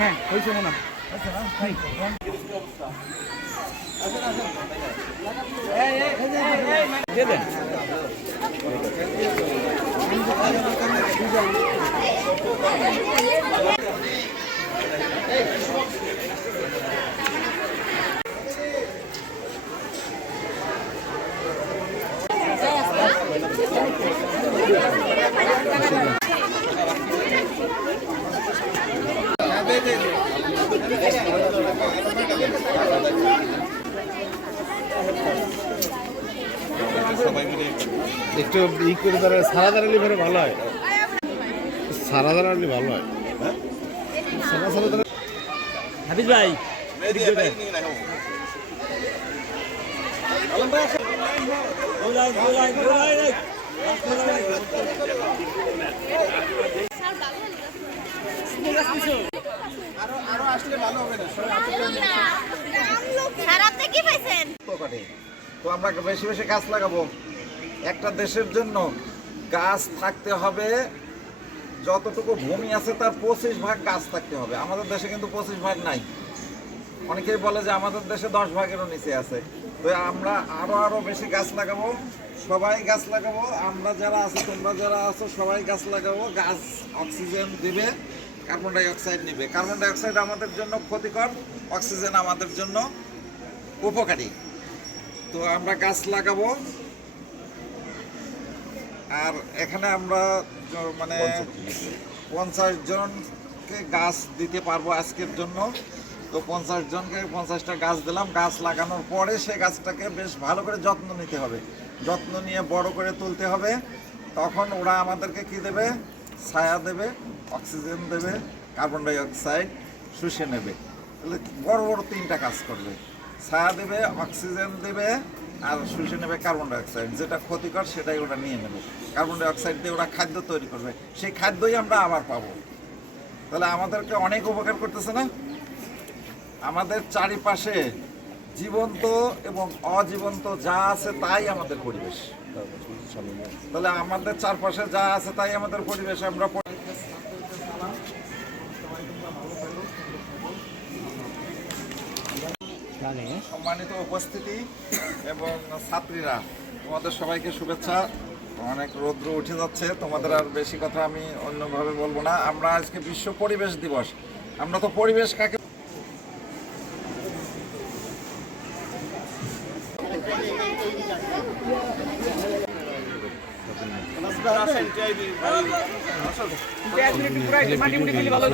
হ্যাঁ হয়েছে মনে হয় দিয়ে দেন একটু ই করে তারা সারা দাঁড়ালে পরে ভালো হয় সারা দাঁড়ালে ভালো হয় সারা সারা হাফিজ ভাই দেন। গোলাই, গোলাই, গোলাই, এই। কি পাইছেন তো আমরা বেশি বেশি গাছ লাগাবো। একটা দেশের জন্য গাছ থাকতে হবে, যতটুকু ভূমি আছে তার পঁচিশ ভাগ গাছ থাকতে হবে। আমাদের দেশে কিন্তু পঁচিশ ভাগ নাই। অনেকেই বলে যে আমাদের দেশে দশ ভাগেরও নিচে আছে। তো আমরা আরও আরও বেশি গাছ লাগাবো, সবাই গাছ লাগাবো, আমরা যারা আছি, তোমরা যারা আছো, সবাই গাছ লাগাবো। গাছ অক্সিজেন দিবে, কার্বন ডাই অক্সাইড নিবে। কার্বন ডাইঅক্সাইড আমাদের জন্য ক্ষতিকর, অক্সিজেন আমাদের জন্য উপকারী। তো আমরা গাছ লাগাবো। আর এখানে আমরা মানে পঞ্চাশ জনকে গাছ দিতে পারব আজকের জন্য। তো পঞ্চাশ জনকে পঞ্চাশটা গাছ দিলাম। গাছ লাগানোর পরে সে গাছটাকে বেশ ভালো করে যত্ন নিতে হবে। যত্ন নিয়ে বড় করে তুলতে হবে। তখন ওরা আমাদেরকে কি দেবে? ছায়া দেবে, অক্সিজেন দেবে, কার্বন ডাই অক্সাইড শুষে নেবে। তাহলে বড় বড় তিনটা কাজ করবে। ছায়া দেবে, অক্সিজেন দেবে আর শুষে নেবে কার্বন ডাই অক্সাইড যেটা ক্ষতিকর সেটাই ওরা নিয়ে নেবে। কার্বন ডাই অক্সাইড দিয়ে ওরা খাদ্য তৈরি করবে। সেই খাদ্যই আমরা আবার পাবো। তাহলে আমাদেরকে অনেক উপকার করতেছে না? আমাদের চারিপাশে জীবন্ত এবং অজীবন্ত যা আছে তাই আমাদের পরিবেশ। তাহলে আমাদের চারপাশে যা আছে তাই আমাদের পরিবেশ। আমরা সম্মানিত উপস্থিতি এবং ছাত্রীরা তোমাদের সবাইকে শুভেচ্ছা। অনেক রৌদ্র উঠে যাচ্ছে তোমাদের আর বেশি কথা আমি অন্যভাবে বলব না। আমরা আজকে বিশ্ব পরিবেশ দিবস। আমরা তো পরিবেশ কাকে ভালো